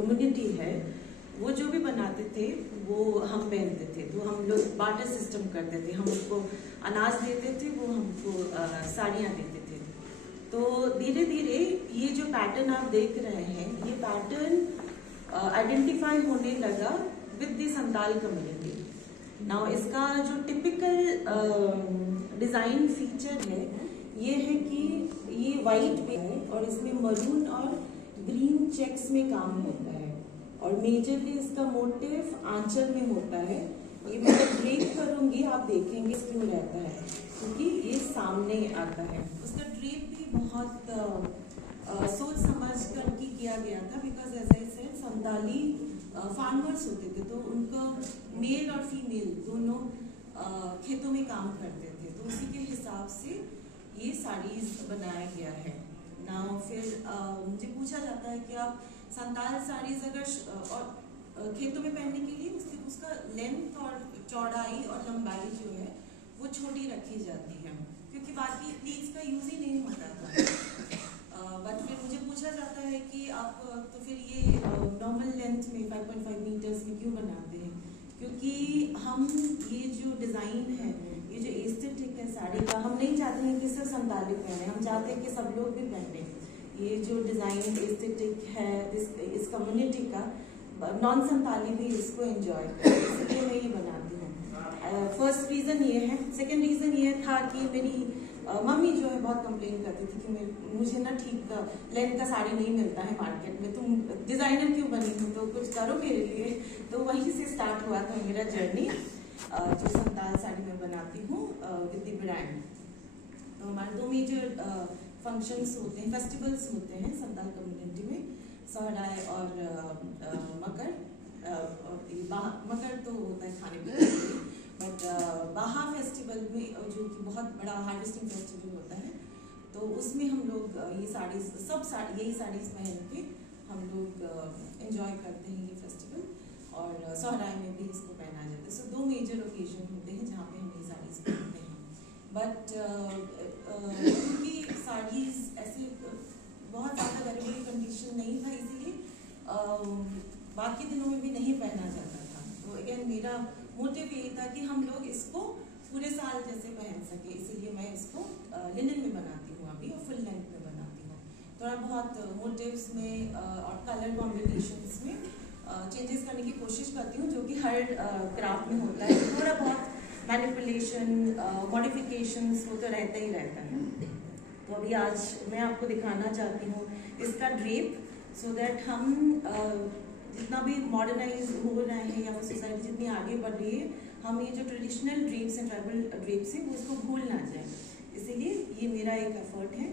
Community है वो जो भी बनाते थे वो हम पहनते थे। तो हम लोग बार्टर सिस्टम करते थे, हम उसको अनाज देते थे, वो हमको साड़ियाँ देते थे। तो धीरे धीरे ये जो पैटर्न आप देख रहे हैं, ये पैटर्न आइडेंटिफाई होने लगा with the Santal community. Now इसका जो टिपिकल डिजाइन फीचर है ये है कि ये वाइट पे है और इसमें मरून और ग्रीन चेक्स में काम होता है और मेजरली इसका मोटिव आंचल में होता है। ये मैं ड्रेप करूंगी, आप देखेंगे क्यों रहता है, क्योंकि ये सामने आता है। उसका ड्रेप भी बहुत सोच समझ कर किया गया था, because as I said Santali farmers होते थे, तो उनका मेल और फीमेल दोनों खेतों में काम करते थे, तो उसी के हिसाब से ये साड़ीज बनाया गया है। नाउ फिर मुझे पूछा जाता है कि आप संताल साड़ीज अगर और खेतों में पहनने के लिए उसका लेंथ और चौड़ाई और लंबाई जो है वो छोटी रखी जाती है, क्योंकि बाकी प्लीट्स का यूज ही नहीं होता था। बट फिर मुझे पूछा जाता है कि आप तो फिर ये नॉर्मल लेंथ में 5.5 मीटर्स में क्यों बनाते हैं, क्योंकि हम ये जो डिज़ाइन है, ये जो एस्थेटिक है साड़ी का, हम नहीं चाहते हैं कि सिर्फ संताली पहने, हम चाहते हैं कि सब लोग भी पहने। ये जो डिज़ाइन एस्थेटिक है इस कम्युनिटी का, नॉन संताली भी इसको एंजॉय करें, इसलिए मैं ये बनाती हूँ। फर्स्ट रीज़न ये है। सेकेंड रीज़न ये था कि मेरी मम्मी जो है बहुत कंप्लेन करती थी कि मुझे ना ठीक लेंथ का साड़ी नहीं मिलता है मार्केट में, तुम डिज़ाइनर क्यों बनी हो, तो कुछ करो मेरे लिए। तो वहीं से स्टार्ट हुआ था मेरा जर्नी, जो संताल साड़ी मैं बनाती हूँ विद द ब्रांड। तो हमारे दो मेजर फंक्शंस होते हैं, फेस्टिवल्स होते हैं संताल कम्युनिटी में, सहराय और मकर। मकर तो होता है खाने पीने के लिए, बट बाहा फेस्टिवल में जो कि बहुत बड़ा हार्वेस्टिंग फेस्टिवल होता है, तो उसमें हम लोग ये साड़ीज यही साड़ीज पहन के हम लोग एंजॉय करते हैं ये फेस्टिवल, और सहराय में भी इसको पहना जाता है। सो दो मेजर ओकेजन होते हैं जहाँ पे हम ये साड़ीज पहनते हैं। बट क्योंकि साड़ीज ऐसे बहुत ज़्यादा वेरिएबल कंडीशन नहीं था, इसीलिए बाकी दिनों में भी नहीं पहना जाता था। तो अगेन मेरा मोटिव यही था कि हम लोग इसको पूरे साल जैसे पहन सके, इसीलिए मैं इसको लिनन में बनाती हूँ अभी और फुल लेंथ में बनाती हूँ। थोड़ा बहुत मोटिव्स में और कलर कॉम्बिनेशंस में चेंजेस करने की कोशिश करती हूँ, जो कि हर क्राफ्ट में होता है। थोड़ा बहुत मैनिपुलेशन मॉडिफिकेशंस वो तो रहता ही रहता है। तो अभी आज मैं आपको दिखाना चाहती हूँ इसका ड्रेप, सो दैट हम जितना भी मॉडर्नाइज हो रहे हैं या फिर सोसाइटी जितनी आगे बढ़ रही है, हम ये जो ट्रेडिशनल ड्रेप्स हैं, ट्राइबल ड्रेप्स हैं, वो उसको भूल ना जाए। इसीलिए ये मेरा एक एफर्ट है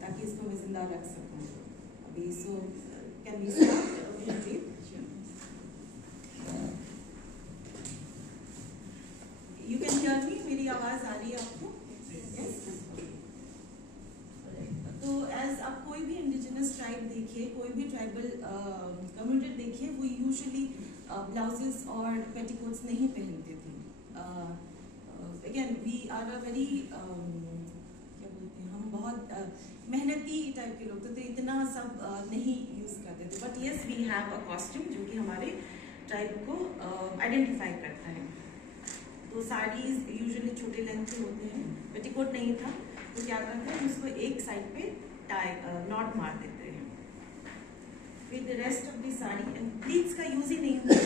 ताकि इसको मैं जिंदा रख सकूँ अभी। So can we start drape? You can hear me? मेरी आवाज़ आ रही है आपको? yes? तो एज आप कोई भी इंडिजिनस ट्राइब देखिए, कोई भी ट्राइबल कम्युनिटी देखिए, वो यूजुअली ब्लाउजेस और पेटीकोट्स नहीं पहनते थे। Again we are a very क्या बोलते हैं, हम बहुत मेहनती टाइप के लोग थे, तो इतना सब नहीं यूज़ करते थे। But yes, we have a costume जो कि हमारे ट्राइब को आइडेंटिफाई करता है। तो साड़ीज यूजुअली छोटे लेंथ के होते हैं, पेटीकोट नहीं था, तो क्या करते हैं उसको एक साइड पे टाई नॉट मार देते हैं with the rest of the sari, and pleats का यूज ही नहीं होता,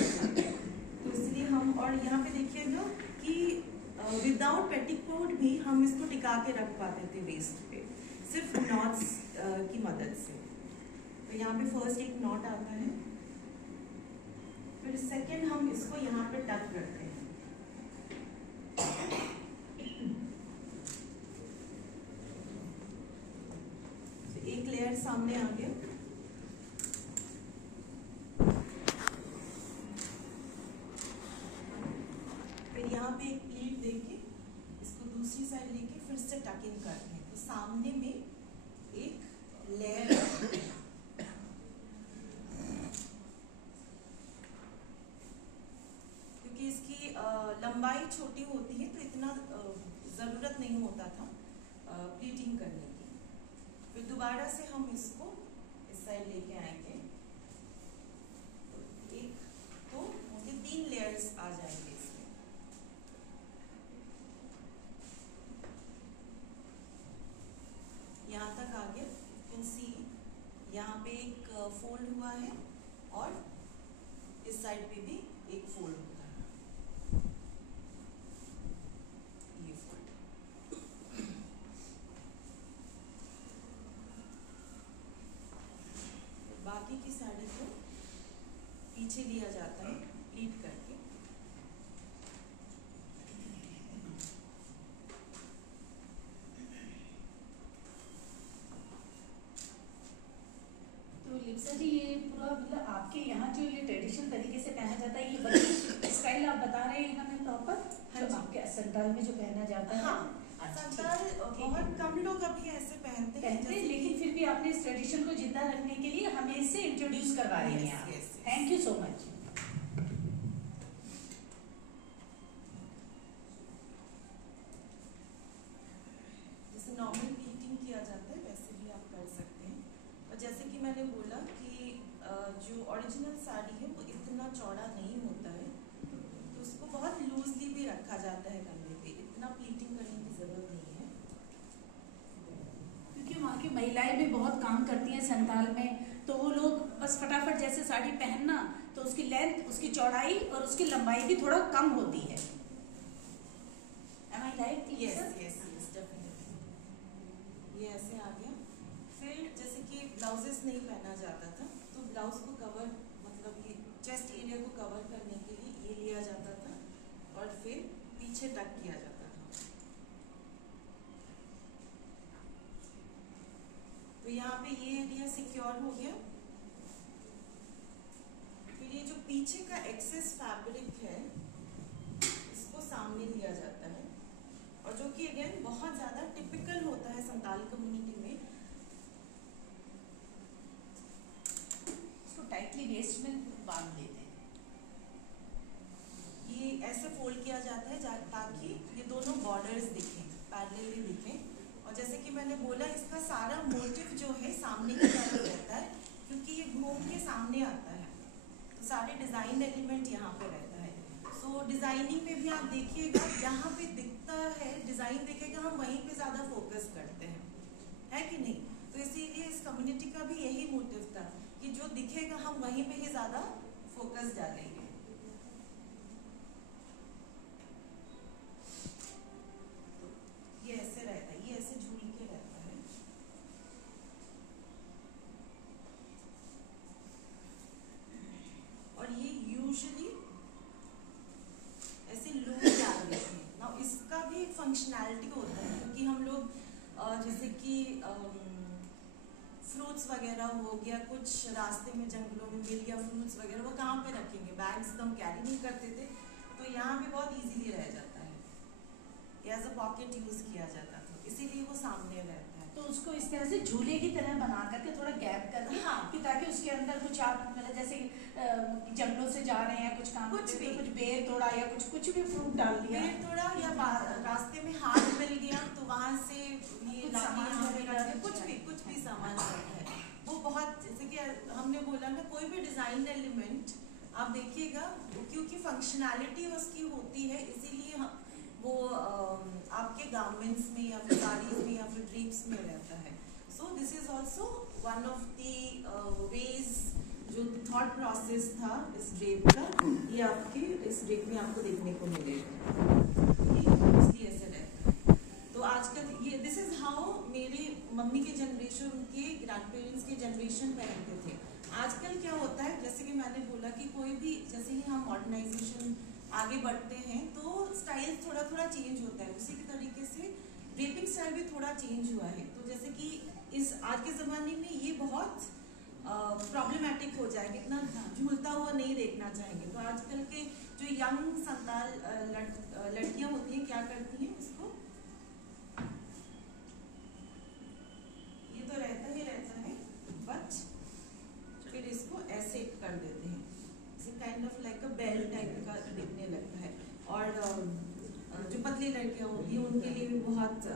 तो इसलिए हम, और यहाँ पे देखिएगा कि विदाउट पेटीकोट भी हम इसको टिका के रख पाते थे वेस्ट पे, सिर्फ नॉट्स की मदद से। तो यहाँ पे फर्स्ट एक नॉट आता है, फिर सेकेंड हम इसको यहाँ पे टक करते हैं। एक लेयर सामने आ गया, फिर यहाँ पे एक प्लीट देके इसको दूसरी साइड लेके फिर से टक इन करते हैं, तो सामने में एक लेयर। क्योंकि इसकी लंबाई छोटी होती है, तो इतना ज़रूरत नहीं होता था प्लीटिंग करने की। फिर दोबारा से हम इसको इस साइड लेके आएंगे, फोल्ड हुआ है और इस साइड पे भी एक फोल्ड होता है, ये फोल्ड। बाकी की साड़ी को पीछे लिया जाता है प्लीट करके। लिप्सा जी, ये पूरा मतलब आपके यहाँ जो ये ट्रेडिशनल तरीके से पहना जाता है, ये वही स्टाइल आप बता रहे हैं हमें प्रॉपर, जो आपके संताल में जो पहना जाता है? हाँ, संताल बहुत कम लोग अभी ऐसे पहनते हैं, लेकिन फिर भी आपने इस ट्रेडिशन को जिंदा रखने के लिए हमें इससे इंट्रोड्यूस करवा रहे हैं आप। Thank you so much. जैसे नॉर्मल प्लीटिंग किया जाता है वैसे भी आप कर सकते हैं। और जैसे कि मैंने बोला कि जो ओरिजिनल साड़ी है वो इतना चौड़ा नहीं होता है, तो उसको बहुत लूजली भी रखा जाता है कंधे पे, इतना प्लीटिंग करने की जरूरत नहीं है। क्योंकि वहाँ की महिलाएं भी बहुत काम करती हैं संताल में, तो वो लोग बस फटाफट जैसे साड़ी पहनना, तो उसकी लेंथ, उसकी चौड़ाई और उसकी लंबाई भी थोड़ा कम होती है। Am I right? Yes, definitely. ये ऐसे आ गया। फिर जैसे कि ब्लाउजेस नहीं पहना जाता था, तो ब्लाउज को कवर, मतलब ये चेस्ट एरिया को कवर करने के लिए ये लिया जाता था और फिर पीछे टक किया जाता था। तो यहाँ पे ये एरिया सिक्योर हो गया। फिर ये जो पीछे का एक्सेस फैब्रिक है इसको सामने लिया जाता है, और जो कि अगेन बहुत ज्यादा टिपिकल होता है संताल कम्युनिटी में। इसको टाइटली वेस्ट में बांध देते हैं। ये ऐसे फोल्ड किया जाता है ताकि ये दोनों बॉर्डर्स दिखें, पैरेलली दिखें। और जैसे कि मैंने बोला, इसका सारा मोटिव जो है सामने की तरफ रहता है, क्योंकि ये घूम के सामने आता है, तो सारे डिजाइन एलिमेंट यहाँ पे रहता है। सो डिजाइनिंग में भी आप देखिएगा, जहाँ पे दिखता है डिजाइन दिखेगा, हम वहीं पे ज्यादा फोकस करते हैं, है कि नहीं? तो इसीलिए इस कम्युनिटी का भी यही मोटिव था कि जो दिखेगा हम वहीं पे ही ज्यादा फोकस डालेंगे। तो ये ऐसे रहता है, ये ऐसे झूल के रहता है। और ये यूजुअली ऐसे लूप डाल देते हैं ना, इसका भी एक फंक्शनैलिटी होता है, क्योंकि हम लोग जैसे कि फ्रूट्स वगैरह हो गया, कुछ रास्ते में जंगलों में मिल गया फ्रूट्स वगैरह, वो कहाँ पे रखेंगे? बैग्स तो हम कैरी नहीं करते थे, तो यहाँ भी बहुत इजीली रह जाता है, एज अ पॉकेट यूज किया जाता था, इसीलिए वो सामने रहता है। तो उसको इस तरह से झूले की तरह बना करके थोड़ा गैप करके, हाँ, कि ताकि उसके अंदर कुछ आप मतलब जैसे जंगलों से जा रहे हैं, कुछ काम कुछ भी, कुछ बेर तोड़ा या कुछ भी फ्रूट डाल दिया, बेर तोड़ा या रास्ते में हाथ मिल गया तो वहाँ से ये सामान कुछ भी सामान रहता है। वो बहुत, जैसे कि हमने बोला ना, कोई भी डिजाइन एलिमेंट आप देखिएगा, क्योंकि फंक्शनैलिटी उसकी होती है, इसीलिए वो आपके गारमेंट्स में या फिर साड़ीज में या फिर ड्रेप्स में रहता है। So this is also one of the ways, जो थॉट प्रोसेस था इस ड्रेप का, ये आपके इस ड्रेप में आपको देखने को मिलेगा, इसलिए ऐसे रहता है। तो आजकल ये दिस इज हाउ मेरे मम्मी के जनरेशन, उनके ग्रैंड पेरेंट्स के जनरेशन पहनते थे। आजकल क्या होता है, जैसे कि मैंने बोला कि कोई भी, जैसे ही हम मॉडर्नाइजेशन आगे बढ़ते हैं तो स्टाइल थोड़ा थोड़ा चेंज होता है, उसी के तरीके से ड्रेपिंग स्टाइल भी थोड़ा चेंज हुआ है। तो जैसे कि इस आज के ज़माने में ये बहुत प्रॉब्लमेटिक हो जाएगा, इतना झूलता हुआ नहीं देखना चाहेंगे। तो आजकल के जो यंग संताल लड़कियां होती हैं, क्या करती हैं, उसको ये तो रहता ही रहता है, बट फिर इसको ऐसे कर देते हैं, kind of like a bell type का दिखने लगता है। और जो पतली लड़कियां होती हैं उनके लिए भी बहुत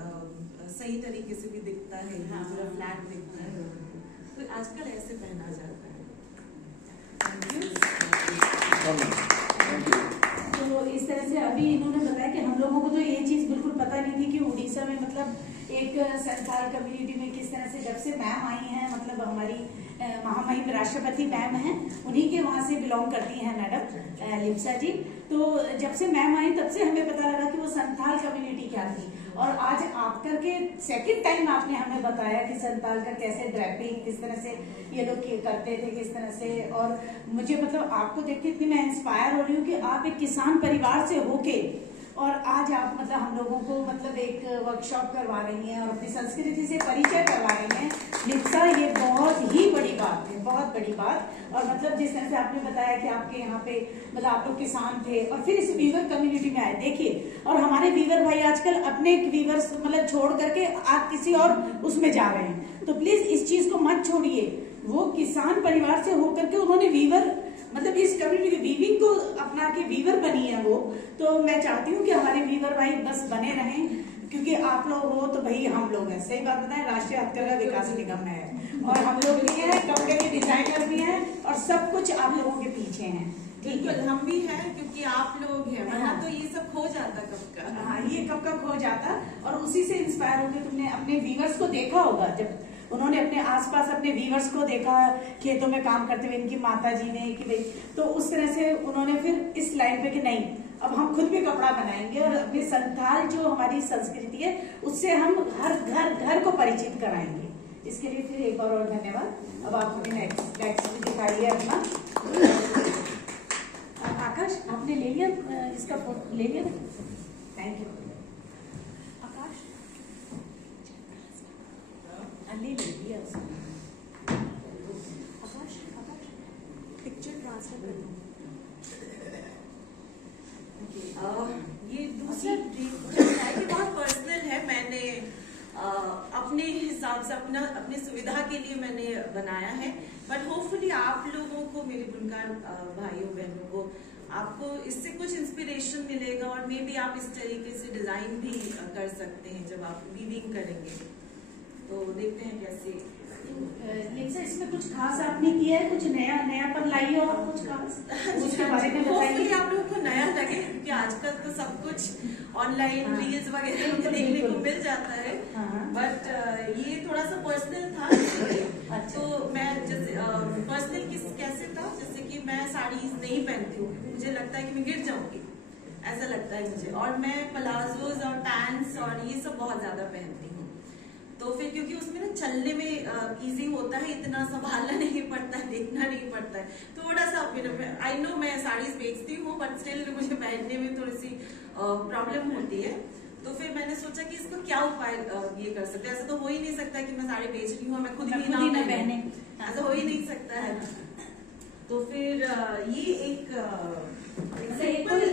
सही तरीके से भी दिखता है, पूरा फ्लैट दिखता है। तो आजकल ऐसे पहना जाता है। तो इस तरह से अभी इन्होंने बताया कि हम लोगों को तो ये चीज़ बिल्कुल पता नहीं थी कि उड़ीसा में मतलब एक संथाल कम्युनिटी में किस तरह से, जब से मैम आई हैं, मतलब हमारी महामहिम राष्ट्रपति मैम हैं, उन्हीं के वहाँ से बिलोंग करती हैं मैडम लिप्सा जी। तो जब से मैम आई तब से हमें पता लगा कि वो संथाल कम्युनिटी क्या थी, और आज आप करके सेकंड टाइम आपने हमें बताया कि संथाल का कैसे ड्रेपिंग किस तरह से ये लोग करते थे, किस तरह से। और मुझे मतलब आपको देख के इतनी मैं इंस्पायर हो रही हूँ कि आप एक किसान परिवार से होके और आज आप मतलब हम लोगों को मतलब एक वर्कशॉप करवा रही हैं और अपनी संस्कृति से परिचय करवा रही हैं। लिप्सा, ये बहुत ही बड़ी बात है, बहुत बड़ी बात। और मतलब जिस तरह से आपने बताया कि आपके यहाँ पे मतलब आप लोग किसान थे और फिर इस वीवर कम्युनिटी में आए, देखिए, और हमारे वीवर भाई आजकल अपने वीवर मतलब छोड़ करके आप किसी और उसमें जा रहे हैं। तो प्लीज इस चीज को मत छोड़िए। वो किसान परिवार से होकर के उन्होंने वीवर मतलब इस कम्युनिटी वीविंग को अपना के वीवर बनी है वो। तो मैं चाहती हूँ कि हमारे वीवर भाई बस बने रहें, क्योंकि आप लोग हो तो भाई हम लोग हैं। सही बात बताएं, राष्ट्रीय हथकरघा विकास निगम है और हम लोग भी हैं, कपड़े के डिजाइनर भी हैं और सब कुछ आप लोगों के पीछे हैं। बिल्कुल, हम भी हैं क्योंकि आप लोग हैं, वरना तो ये सब खो जाता कब का। हाँ, ये कब का खो जाता। और उसी से इंस्पायर होकर तुमने अपने व्यूअर्स को देखा होगा, जब उन्होंने अपने आसपास अपने व्यूअर्स को देखा खेतों में काम करते हुए, इनकी माता जी ने कि भाई, तो उस तरह से उन्होंने फिर इस लाइन पे कि नहीं, अब हम खुद भी कपड़ा बनाएंगे और अपने संथाल जो हमारी संस्कृति है उससे हम हर घर को परिचित कराएंगे। इसके लिए फिर एक और धन्यवाद। अब आप हमें नेक्स्ट दिखाइए अपना। आकाश, आपने ले लिया इसका फोटो? ले लिया, थैंक यू। आकाश ले लिया उसने। आकाश पिक्चर ट्रांसफर कर दो। ये दूसरी कि बहुत पर्सनल है। मैंने अपने हिसाब से अपनी सुविधा के लिए मैंने बनाया है, बट होपफुली आप लोगों को, मेरे बुनकर भाइयों बहनों को, आपको इससे कुछ इंस्पिरेशन मिलेगा और मे बी आप इस तरीके से डिजाइन भी कर सकते हैं जब आप वीविंग करेंगे। तो देखते हैं कैसे। लिप्सा, इसमें कुछ खास आपने किया है, कुछ नया पर लाई हो और कुछ खास उसके बारे में बताइए। आप लोगों को नया लगे, क्योंकि आजकल तो सब कुछ ऑनलाइन रील्स वगैरह देखने को मिल जाता है, बट ये थोड़ा सा पर्सनल था। तो मैं जैसे पर्सनल कैसे था, जैसे कि मैं साड़ीज नहीं पहनती हूँ, मुझे लगता है कि मैं गिर जाऊंगी, ऐसा लगता है मुझे। और मैं प्लाजोज और पैंट्स और ये सब बहुत ज्यादा पहनती हूँ। तो फिर क्योंकि उसमें ना चलने में इजी होता है, इतना संभालना नहीं पड़ता है, देखना नहीं पड़ता है, थोड़ा सा आई नो मैं साड़ीज बेचती हूँ, बट स्टिल मुझे पहनने में थोड़ी सी प्रॉब्लम होती है। तो फिर मैंने सोचा कि इसको क्या उपाय ये कर सकते हैं। ऐसा तो हो ही नहीं सकता कि मैं साड़ी बेच रही हूँ, मैं खुद ही ना पहने, ऐसा हो ही नहीं सकता है। तो फिर ये एक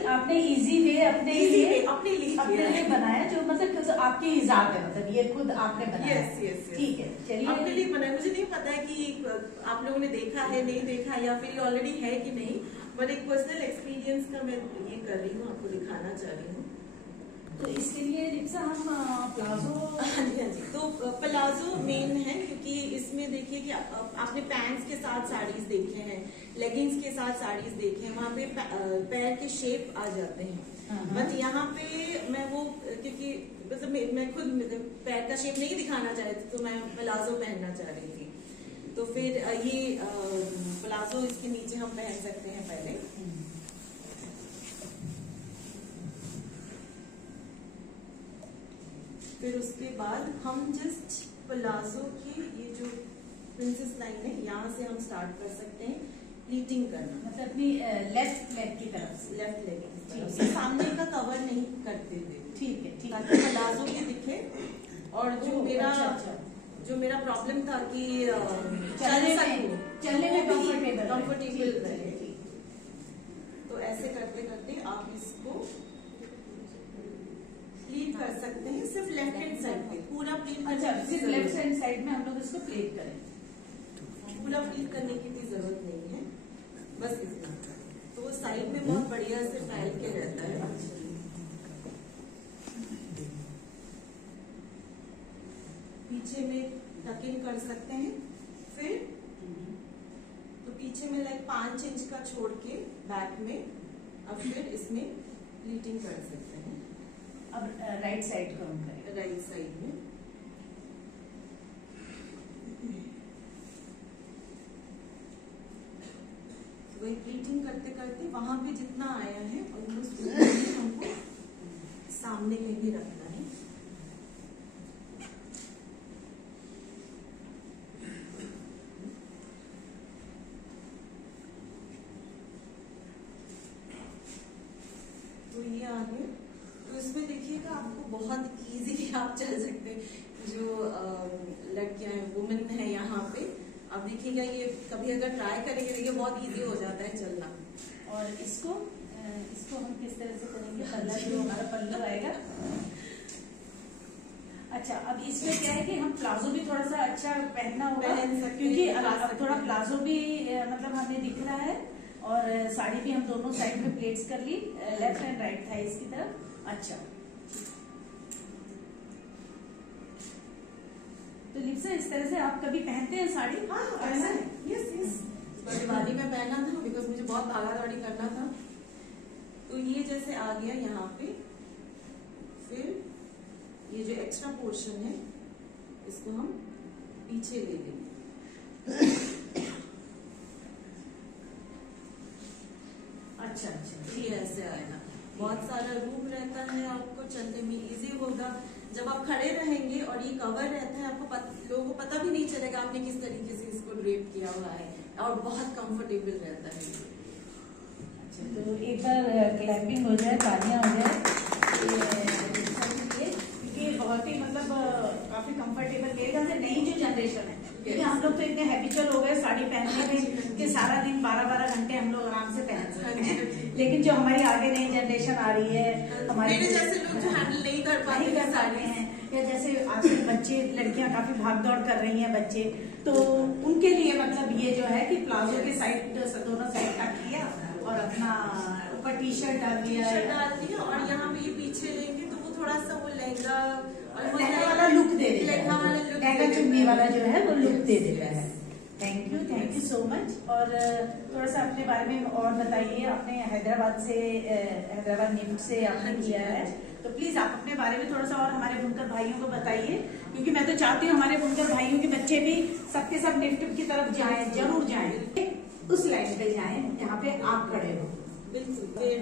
आपने इजी वे अपने लिए बनाया, जो मतलब आपकी इजाद है, मतलब ये खुद आपने बनाया। यस, ठीक है, चलिए। अपने लिए बनाया। मुझे नहीं पता है कि आप लोगों ने देखा है, नहीं देखा, या फिर ऑलरेडी है कि नहीं, बट एक पर्सनल एक्सपीरियंस का मैं ये कर रही हूँ, आपको दिखाना चाह रही हूँ। तो इसके लिए लिप्सा हम प्लाजो, हाँ जी, तो प्लाजो मेन है, क्योंकि इसमें देखिए कि आपने पैंट्स के साथ साड़ीज देखे हैं, लेगिंग्स के साथ साड़ीज देखे हैं, वहाँ पे पैर के शेप आ जाते हैं। बट यहाँ पे मैं वो, क्योंकि मतलब मैं खुद पैर का शेप नहीं दिखाना चाह रही थी, तो मैं प्लाजो पहनना चाह रही थी। तो फिर ये प्लाजो इसके नीचे हम पहन सकते हैं पहले। फिर उसके बाद हम जस्ट प्लाजो की ये जो प्रिंसेस लाइन है, यहाँ से हम स्टार्ट कर सकते हैं प्लीटिंग करना, मतलब अपनी लेफ्ट लेग की तरफ से, लेफ्ट लेग की तरफ से, सामने का कवर नहीं करते हुए। ठीक है, ताकि प्लाजो ये दिखे। और जो मेरा प्रॉब्लम था कि चलने में कंफर्टेबल रहे, तो ऐसे करते करते आप इसको प्लीट कर सकते हैं, सिर्फ लेफ्ट हैंड साइड पे पूरा प्लीट। अच्छा, सिर्फ लेफ्ट हैंड साइड में हम लोग इसको प्लीट करें, पूरा प्लीट करने की भी जरूरत नहीं है, बस इतना। तो वो साइड में बहुत बढ़िया से फैल के रहता है। पीछे में टक इन कर सकते हैं, फिर तो पीछे में लाइक 5 इंच का छोड़ के बैक में, अब फिर इसमें प्लीटिंग कर सकते हैं। अब राइट साइड को हम करें, राइट साइड में वही प्लीटिंग करते करते वहां पे जितना आया है ऑलमोस्ट हमको सामने में भी रखना है। तो ये आ गया। तो इसमें देखिएगा आपको बहुत इजीली आप चल सकते हैं, जो लड़कियां हैं, वुमेन है यहाँ पे। अब देखिएगा ये कभी अगर ट्राई करेंगे तो ये बहुत इजी हो जाता है चलना। और इसको हम किस तरह से करेंगे, पल्ला जो हमारा पल्ला आएगा। अच्छा, अब इसमें क्या है कि हम प्लाजो भी थोड़ा सा अच्छा पहनना होगा, क्योंकि अब थोड़ा प्लाजो भी मतलब हमें दिख रहा है, और साड़ी भी हम दोनों साइड में प्लेट्स कर ली, लेफ्ट एंड राइट थाइस की तरफ। अच्छा, तो लिप्सा इस तरह से आप कभी पहनते हैं साड़ी? हाँ, पहना है। यस यस, दिवाली में पहना था बिकॉज मुझे बहुत भागा दौड़ी करना था। तो ये जैसे आ गया यहाँ पे, फिर ये जो एक्स्ट्रा पोर्शन है इसको हम पीछे ले लेंगे। अच्छा, ये ऐसे आएगा। बहुत सारा रूम रहता है, आपको चलने में इजी होगा। जब आप खड़े रहेंगे और ये कवर रहता है, आपको लोगों को पता भी नहीं चलेगा आपने किस तरीके से इसको ड्रेप किया हुआ है, और बहुत कंफर्टेबल रहता है। अच्छा, तो एक बार क्लैपिंग हो जाए, तालियां हो जाए, क्योंकि बहुत ही मतलब काफी कंफर्टेबल मेरे ख्याल से नई जो जनरेशन है, क्योंकि हम लोग तो इतने हैबिचुअल हो गए साड़ी पहनने में कि सारा दिन 12-12 घंटे हम लोग आराम से पहन सकते हैं। लेकिन जो हमारी आगे नई जनरेशन आ रही है, हमारे जैसे लोग जो हैंडल नहीं कर पाते हैं, या जैसे आजकल बच्चे, लड़कियां काफी भाग दौड़ कर रही हैं बच्चे, तो उनके लिए मतलब ये जो है कि प्लाजो के साइड दोनों साइड कट किया और अपना ऊपर टी शर्ट डाल दिया, और यहाँ पे ये पीछे लेंगे तो वो थोड़ा सा वो लहंगा वाला लुक दे देता है, लहंगा चुन्नी वाला जो है वो लुक दे देता है। Thank you so much. और थोड़ा सा अपने बारे में और बताइए। आपने हैदराबाद निफ्ट से आपने किया है, तो प्लीज आप अपने बारे में थोड़ा सा और हमारे बुनकर भाइयों को बताइए, क्योंकि मैं तो चाहती हूँ हमारे बुनकर भाइयों के बच्चे भी सबके सब निफ्ट की तरफ जाएं, जरूर जाएं, उस लाइन पे जाएं जहाँ पे आप खड़े हो। बिल्कुल। फिर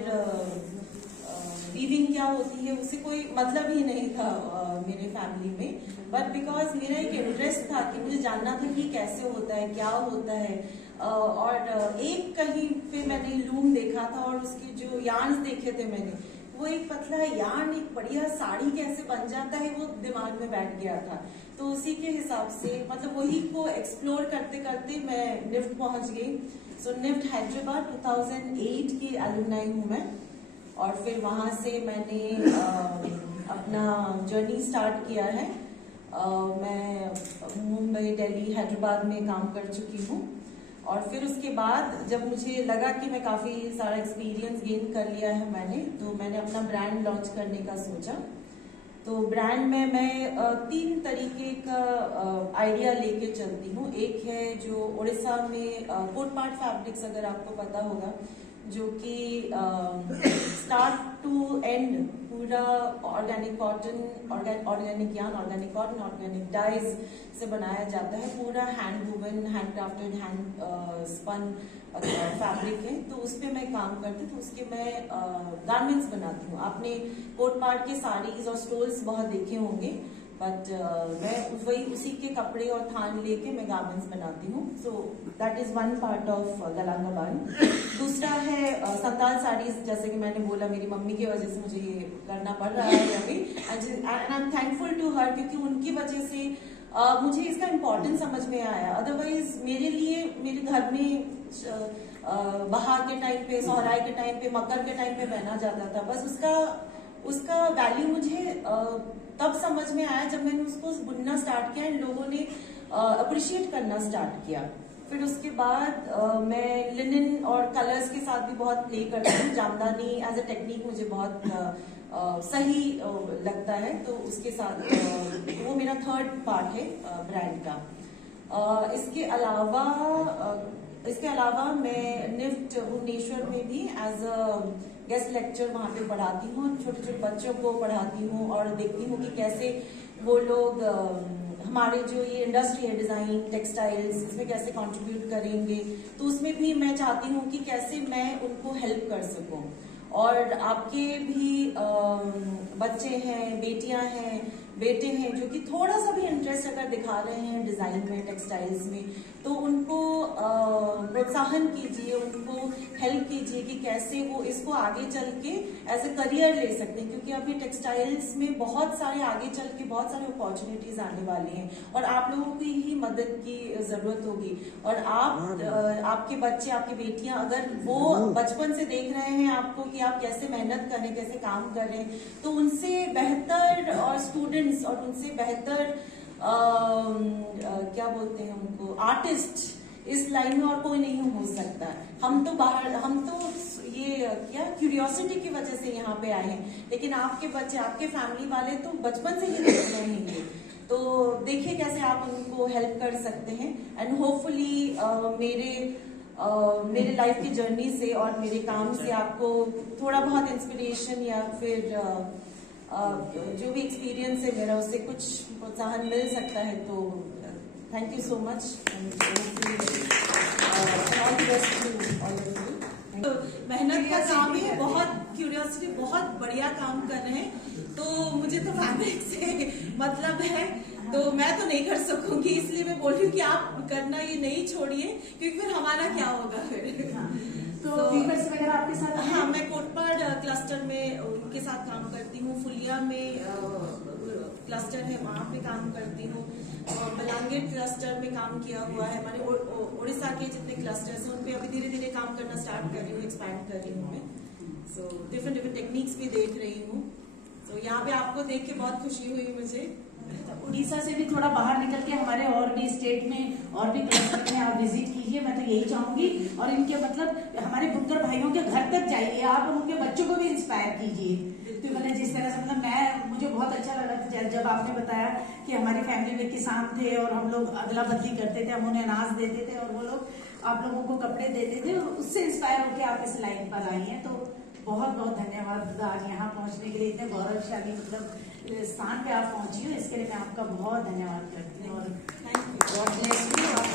वीविंग क्या होती है उससे कोई मतलब ही नहीं था मेरे फैमिली में, बट बिकॉज मेरा एक इंटरेस्ट था कि मुझे जानना था कि कैसे होता है, क्या होता है। और एक कहीं पे मैंने लूम देखा था और उसके जो यार्न्स देखे थे मैंने, वो एक पतला यार्न एक बढ़िया साड़ी कैसे बन जाता है वो दिमाग में बैठ गया था। तो उसी के हिसाब से मतलब वही को एक्सप्लोर करते करते मैं निफ्ट पहुंच गई। सो निफ्ट हैदराबाद 2008 की एलुमनाई हूँ मैं, और फिर वहां से मैंने अपना जर्नी स्टार्ट किया है। मैं मुंबई, दिल्ली, हैदराबाद में काम कर चुकी हूँ, और फिर उसके बाद जब मुझे लगा कि मैं काफी सारा एक्सपीरियंस गेन कर लिया है मैंने, तो मैंने अपना ब्रांड लॉन्च करने का सोचा। तो ब्रांड में मैं 3 तरीके का आइडिया लेके चलती हूँ। एक है जो उड़ीसा में कोटपाट फैब्रिक्स, अगर आपको पता होगा, जो कि स्टार्ट टू एंड पूरा organic cotton, organic yarn, organic cotton, organic dyes से बनाया जाता है। पूरा hand woven, hand crafted, hand spun fabric है, तो उस पे मैं काम करती हूँ। तो उसके मैं गारमेंट्स बनाती हूँ। आपने कोटपाट के साड़ीज और स्टोल्स बहुत देखे होंगे, बट मैं वही उसी के कपड़े और थान लेके मैं गारमेंट्स बनाती हूँ। So that is one part of गलांगाबान। दूसरा है संताल साड़ीज, जैसे कि मैंने बोला मेरी मम्मी की वजह से मुझे ये करना पड़ रहा है अभी, and I am thankful to her, क्योंकि उनकी वजह से मुझे इसका इम्पोर्टेंस समझ में आया। अदरवाइज मेरे लिए मेरे घर में बहार के टाइम पे, सोहराई के टाइम पे, मकर के टाइम पे पहना जाता था, बस उसका वैल्यू मुझे तब समझ में आया जब मैंने उसको बुनना स्टार्ट किया, लोगों ने अप्रिशिएट करना स्टार्ट किया। फिर उसके बाद मैं लिनन और कलर्स के साथ भी बहुत प्ले करती हूँ। जामदानी एज अ टेक्निक मुझे बहुत सही लगता है, तो उसके साथ वो मेरा 3rd पार्ट है ब्रांड का। इसके अलावा मैं निफ्ट भुवनेश्वर में भी एज अ गेस्ट लेक्चर वहाँ पे पढ़ाती हूँ, छोटे छोटे बच्चों को पढ़ाती हूँ और देखती हूँ कि कैसे वो लोग हमारे जो ये इंडस्ट्री है डिजाइन टेक्सटाइल्स, इसमें कैसे कंट्रीब्यूट करेंगे, तो उसमें भी मैं चाहती हूँ कि कैसे मैं उनको हेल्प कर सकूँ। और आपके भी बच्चे हैं, बेटियां हैं, बेटे हैं जो कि थोड़ा सा भी इंटरेस्ट अगर दिखा रहे हैं डिजाइन में, टेक्सटाइल्स में, तो उनको प्रोत्साहन कीजिए, उनको हेल्प कीजिए कि कैसे वो इसको आगे चल के एज ए करियर ले सकते हैं, क्योंकि अभी टेक्सटाइल्स में बहुत सारे आगे चल के बहुत सारे अपॉर्चुनिटीज आने वाली हैं और आप लोगों की ही मदद की जरूरत होगी। और आपके बच्चे, आपकी बेटियां अगर वो बचपन से देख रहे हैं आपको कि आप कैसे मेहनत करें, कैसे काम करें, तो उनसे बेहतर और स्टूडेंट्स और उनसे बेहतर क्या बोलते हैं उनको, आर्टिस्ट इस लाइन में और कोई नहीं हो सकता। हम तो ये क्या क्यूरियोसिटी की वजह से यहाँ पे आए हैं, लेकिन आपके बच्चे, आपके फैमिली वाले तो बचपन से ही देख रहे हैं। तो देखिए कैसे आप उनको हेल्प कर सकते हैं। एंड होपफुली मेरे लाइफ की जर्नी से और मेरे काम से आपको थोड़ा बहुत इंस्पिरेशन या फिर जो भी एक्सपीरियंस है मेरा, उससे कुछ प्रोत्साहन मिल सकता है। तो thank you so much all the best to all of you. तो मेहनत का काम है, बहुत क्यूरियोसिटी, बहुत बढ़िया काम कर रहे हैं। तो मुझे तो फैब्रिक से मतलब है, तो मैं तो नहीं कर सकूंगी, इसलिए मैं बोल रही हूँ कि आप करना ये नहीं छोड़िए, क्योंकि फिर हमारा क्या होगा फिर। तो वीवर्स वगैरह आपके साथ? हाँ, मैं कोटपाड क्लस्टर में उनके साथ काम करती हूँ, फुलिया में क्लस्टर है वहाँ पे काम करती हूँ, बलांगीर क्लस्टर में काम किया हुआ है। हमारे उड़ीसा के जितने क्लस्टर्स हैं उन पे अभी धीरे धीरे काम करना स्टार्ट कर रही हूँ, एक्सपैंड कर रही हूँ मैं। सो डिफरेंट टेक्निक्स भी देख रही हूँ। तो यहाँ पे आपको देख के बहुत खुशी हुई मुझे। उड़ीसा से भी थोड़ा बाहर निकल के हमारे और भी स्टेट में और भी क्लस्टर में आप विजिट कीजिए, मैं तो यही चाहूंगी। और इनके मतलब हमारे बुनकर भाइयों के घर तक जाइए आप, और उनके बच्चों को भी इंस्पायर कीजिए। तो मतलब जिस तरह से मतलब मुझे बहुत अच्छा लगा था जब आपने बताया कि हमारी फैमिली में किसान थे और हम लोग अदला बदली करते थे, हम उन्हें अनाज देते थे और वो लोग आप लोगों को कपड़े देते थे, और उससे इंस्पायर होकर आप इस लाइन पर आई हैं। तो बहुत बहुत धन्यवाद आज यहाँ पहुँचने के लिए, इतने गौरवशाली मतलब स्थान पे आप पहुंची हो, इसके लिए मैं आपका बहुत धन्यवाद करती हूँ। और गॉड ब्लेस यू, आप